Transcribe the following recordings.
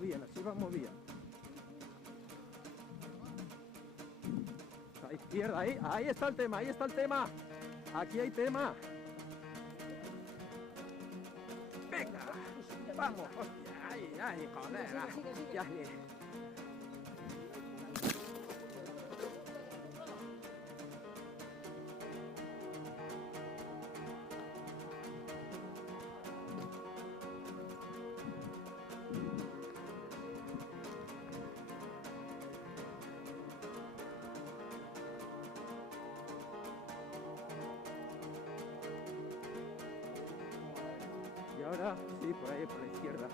Bien, así vamos bien. A la izquierda, ahí está el tema, ahí está el tema. Aquí hay tema. Venga, vamos, hostia, ay, joder. Ya, y ahora, sí, por ahí, por la izquierda.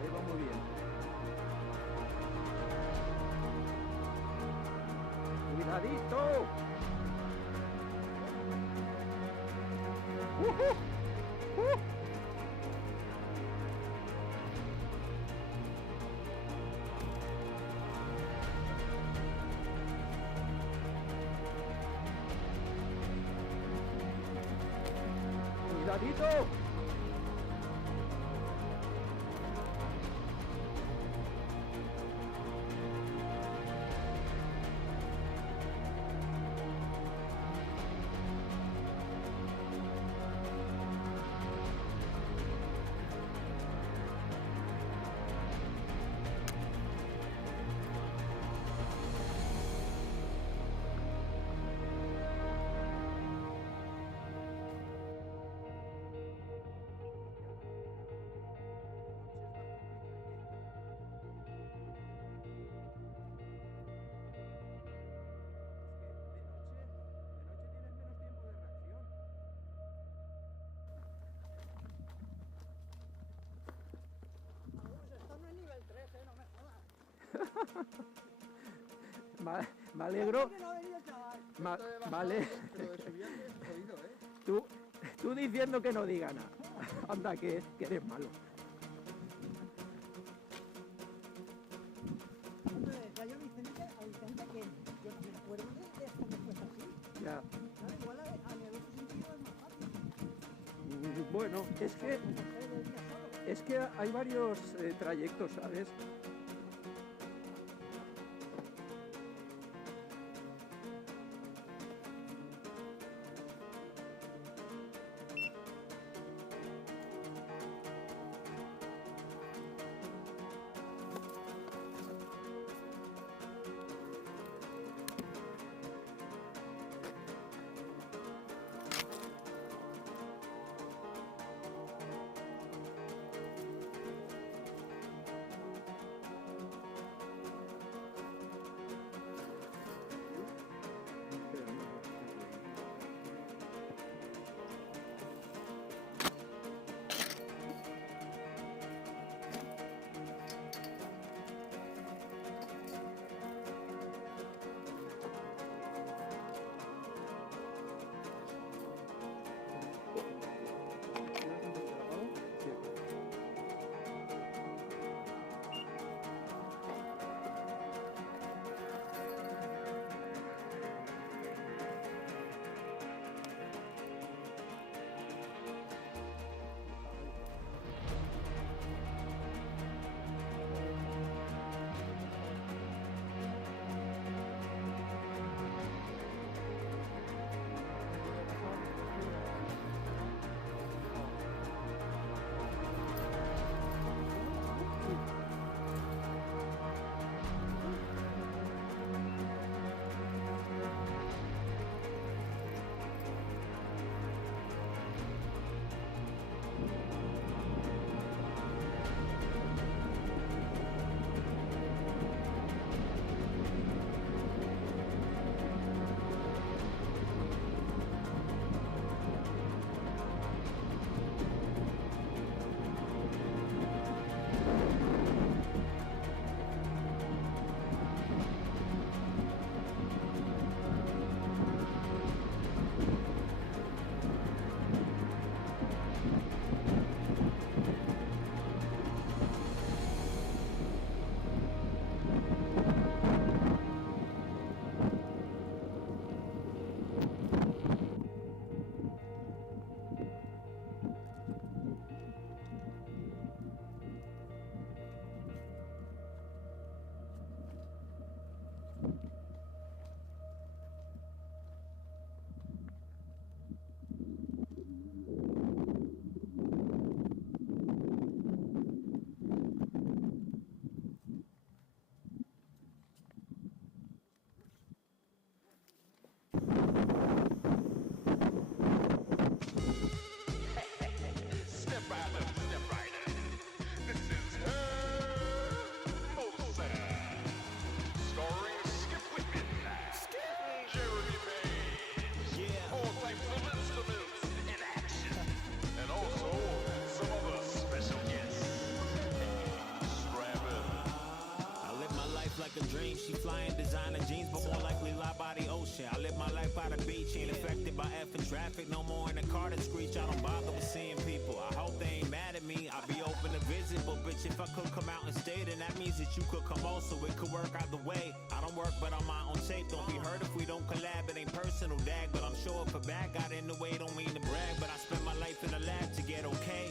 Ahí vamos bien. ¡Cuidadito! ¡Cuidadito! Me alegro. Vale. Tú diciendo que no diga nada. Anda, que eres malo. Yo Vicente, a Vicente que yo me acuerdo de esto que fue así. Ya. Claro, igual a mi otro sentido es más fácil. Bueno, es que hay varios trayectos, ¿sabes? by the beach, ain't affected by effing traffic no more in the car that screech. I don't bother with seeing people. I hope they ain't mad at me. I'll be open to visit, but bitch, if I could come out and stay, then that means that you could come also. It could work either way. I don't work, but I'm my own shape. Don't be hurt if we don't collab. It ain't personal, dag, but I'm sure if a bag got in the way, don't mean to brag. But I spend my life in the lab to get okay.